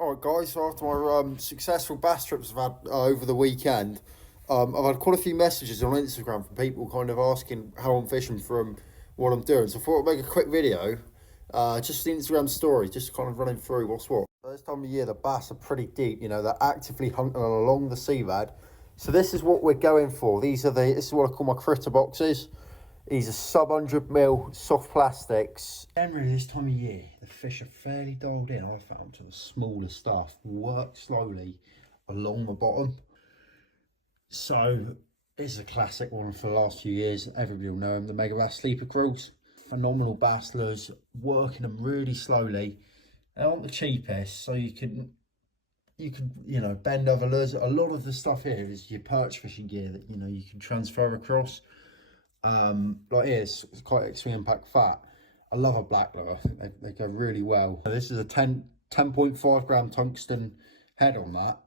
Alright guys, so after my successful bass trips I've had over the weekend, I've had quite a few messages on Instagram from people kind of asking how I'm fishing from what I'm doing. So I thought I'd make a quick video, just an Instagram story, just kind of running through what's what. This time of year the bass are pretty deep, you know, they're actively hunting along the seabed. So this is what we're going for. This is what I call my critter boxes. These are sub 100mm soft plastics. Generally this time of year, the fish are fairly dialed in, I've found, to the smaller stuff. Work slowly along the bottom. So this is a classic one for the last few years. Everybody will know them, the Mega Bass Sleeper Crawls. Phenomenal bass lures, working them really slowly. They aren't the cheapest, so you can bend over lures. A lot of the stuff here is your perch fishing gear that you can transfer across. Like here, it's quite extreme impact fat. I love a black lure. I think they go really well. This is a 10.5 gram tungsten head on that.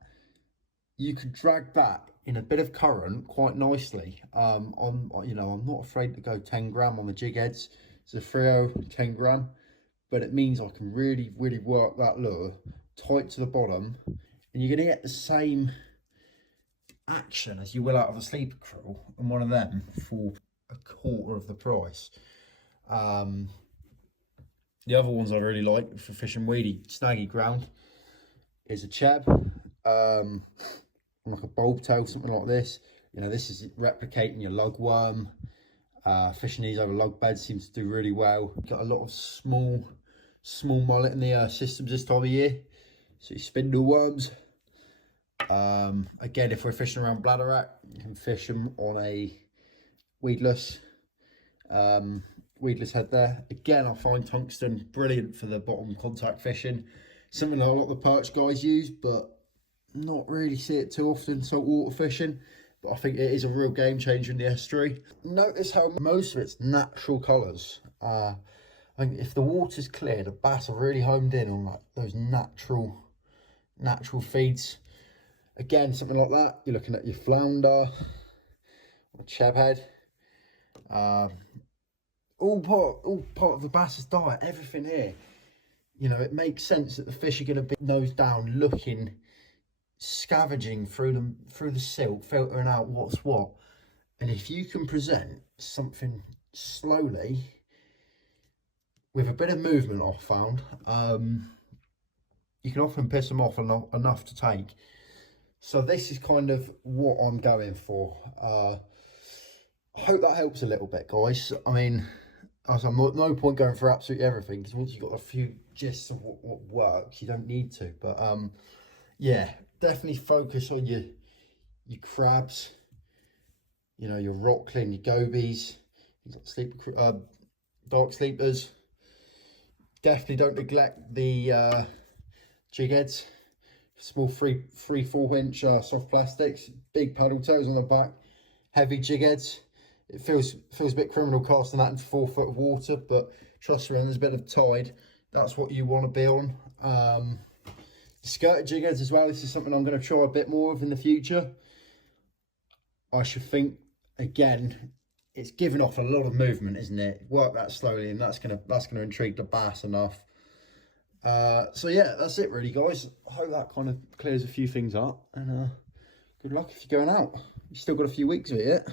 You could drag that in a bit of current quite nicely. I'm not afraid to go 10 gram on the jig heads. It's a Frio 10 gram, but it means I can really work that lure tight to the bottom, and you're gonna get the same action as you will out of a sleeper crawl and one of them for a quarter of the price. The other ones I really like for fishing weedy, snaggy ground is a cheb, like a bulb tail, something like this. This is replicating your lug worm. Fishing these over lug beds seems to do really well. Got a lot of small mullet in the systems this time of year, so you spindle worms. Again, if we're fishing around bladderwrack, you can fish them on a weedless head there. Again, I find tungsten brilliant for the bottom contact fishing. Something that a lot of the perch guys use, but not really see it too often saltwater fishing. But I think it is a real game changer in the estuary. Notice how most of it's natural colours. I think if the water's clear, the bass are really homed in on like those natural feeds. Again, something like that, you're looking at your flounder, or cheb head. All part of the bass's diet, everything here. It makes sense that the fish are going to be nose down, looking, scavenging through the silt, filtering out what's what. And if you can present something slowly with a bit of movement, I've found, you can often piss them off enough to take. So this is kind of what I'm going for. I hope that helps a little bit, guys. I mean, I'm no point going for absolutely everything, because once you've got a few gists of what works, you don't need to. But yeah, definitely focus on your crabs, your rockling, your gobies, dark sleepers. Definitely don't neglect the jig heads. Small 3-4 inch soft plastics, big paddle tails on the back, heavy jig heads. It feels a bit criminal casting that into 4 foot of water, but trust me, when there's a bit of tide, that's what you want to be on. Skirted jig heads as well. This is something I'm going to try a bit more of in the future. I should think, again, it's giving off a lot of movement, isn't it? Work that slowly, and that's gonna intrigue the bass enough. So yeah, that's it really, guys. I hope that kind of clears a few things up, and good luck if you're going out. You've still got a few weeks of it yet.